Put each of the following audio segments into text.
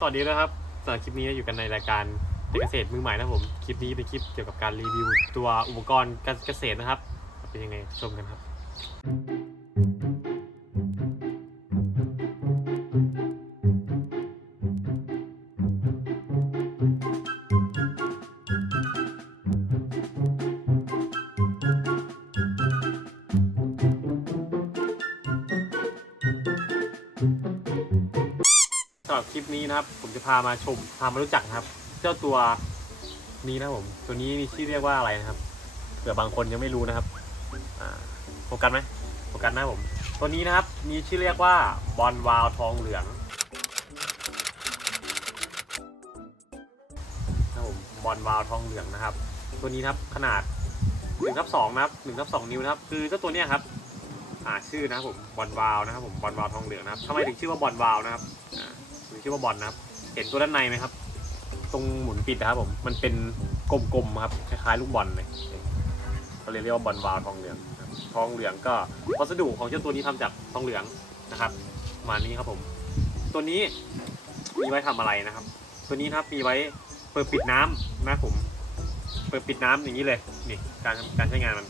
สวัสดีนะครับสำหรับคลิปนี้อยู่กันในรายการเกษตรมือใหม่นะครับผม คลิปนี้เป็นคลิปเกี่ยวกับการรีวิวตัวอุปกรณ์การเกษตรนะครับ เป็นยังไงชมกันครับ สำหรับคลิปนี้นะครับ ผมจะพามาชมพามารู้จักนะครับ เจ้าตัวนี้นะผม ตัวนี้มีชื่อเรียกว่าอะไรนะครับเผื่อบางคนยังไม่รู้นะครับโฟกัสไหมโฟกัสนะผม ตัวนี้นะครับ มีชื่อเรียกว่าบอลวาวทองเหลืองนะครับผมบอลวาวทองเหลืองนะครับ ตัวนี้นะครับขนาด1นึ่งทับสองนะครับหนึ่งทับสองนิ้วนะครับ คือเจ้าตัวเนี้ยครับอ่าชื่อนะครับผมบอลวาวนะครับผมบอลวาวทองเหลืองนะครับทำไมถึงชื่อว่าบอลวาวนะครับ อ่าถึงชื่อว่าบอลนะครับ เห็นตัวด้านในไหมครับ ตรงหมุนปิดนะครับผม มันเป็นกลมๆครับ คล้ายๆลูกบอลเลยเขาเรียกว่าบอลวาวทองเหลืองทองเหลืองก็วัสดุของเจ้าตัวนี้ทำจากทองเหลืองนะครับ มานี้ครับผม ตัวนี้มีไว้ทำอะไรนะครับ ตัวนี้นะครับมีไว้เปิดปิดน้ำนะครับผม เปิดปิดน้ำอย่างนี้เลย นี่การการใช้งานมัน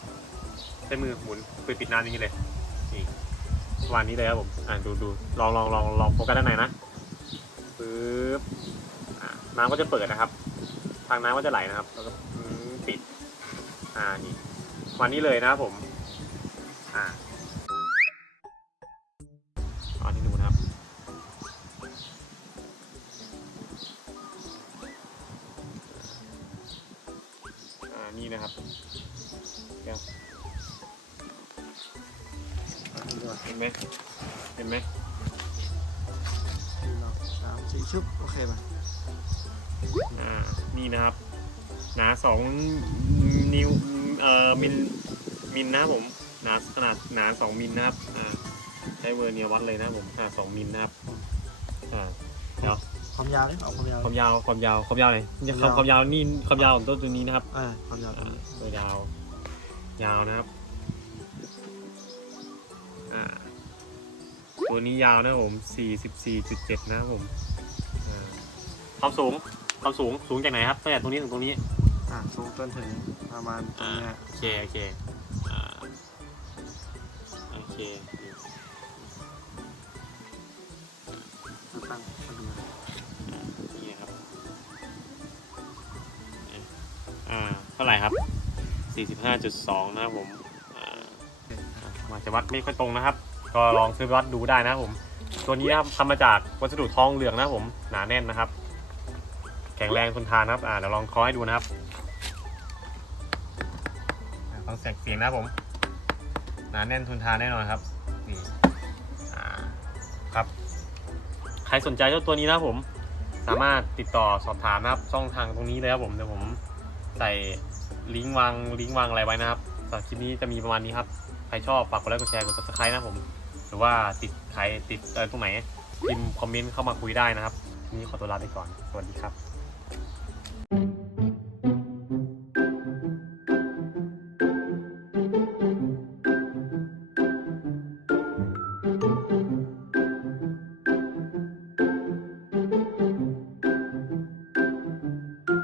ใช้มือหมุนเปิดปิดน้ำอย่างนี้เลย นี่ประมาณนี้เลยครับผม อ่าดูดูลองลองลองลองโฟกัสด้านในนะ บน้ำก็จะเปิดนะครับ ทางน้ำก็จะไหลนะครับ แล้วก็ปิด อ่า นี่ประมาณนี้เลยนะครับผม อ่านี่ดูนะครับ อ่า นี่นะครับเดี๋ยวเห็นไหมเห็นไหม สามสี่ชุบโอเคป่ะอ่านี่นะครับ หนาสองนิ้วเอ่อมิลมิลนะครับผมหนาขนาดหนาสองมิลนะครับอ่าใช้เวอร์เนียร์วัดเลยนะครับผมขนาดสองมิลนะครับอ่าเดี๋ยวความยาวนี่เอาความยาวความยาวความยาวความยาวเลยความความยาวนี่ความยาวของต้นตัวนี้นะครับอ่าความยาวตรอ่างนี้ตัวยาว ยาวนะครับอ่าตัวนี้ยาวนะครับผม 44.7 นะครับผมอ่า ความสูงความสูงสูงจากไหนครับตั้งแต่ตรงนี้ถึงตรงนี้อ่าสูงจนถึงประมาณตรงอ่าเนี้ยโอเคโอเคอ่าโอเคตั้งตั้งดูนะนี่ครับอ่าเท่าไหร่ครับ45.2นะครับผมอ่ามาจะวัดไม่ค่อยตรงนะครับ ก็ลองซื้อไปวัดดูได้นะครับผม ตัวนี้นะครับทำมาจากวัสดุทองเหลืองนะครับผมหนาแน่นนะครับ แข็งแรงทนทานนะครับ อ่าเดี๋ยวลองเคอให้ดูนะครับอ่าฟังเสียงเสียงนะครับผมหนาแน่นทนทานแน่นอนครับนี่อ่าครับ ใครสนใจเจ้าตัวนี้นะครับผม สามารถติดต่อสอบถามนะครับ ช่องทางตรงนี้เลยครับผมเดี๋ยวผมใส่ลิงก์วางลิงก์วางอะไรไว้นะครับสำหรับคลิปนี้จะมีประมาณนี้ครับ ใครชอบฝากกดไลค์กดแชร์กด subscribe นะครับผม หรือว่าติดใครติดเออตรงไหนพิมพ์คอมเมนต์เข้ามาคุยได้นะครับวันนี้ขอตัวลาไปก่อน สวัสดีครับ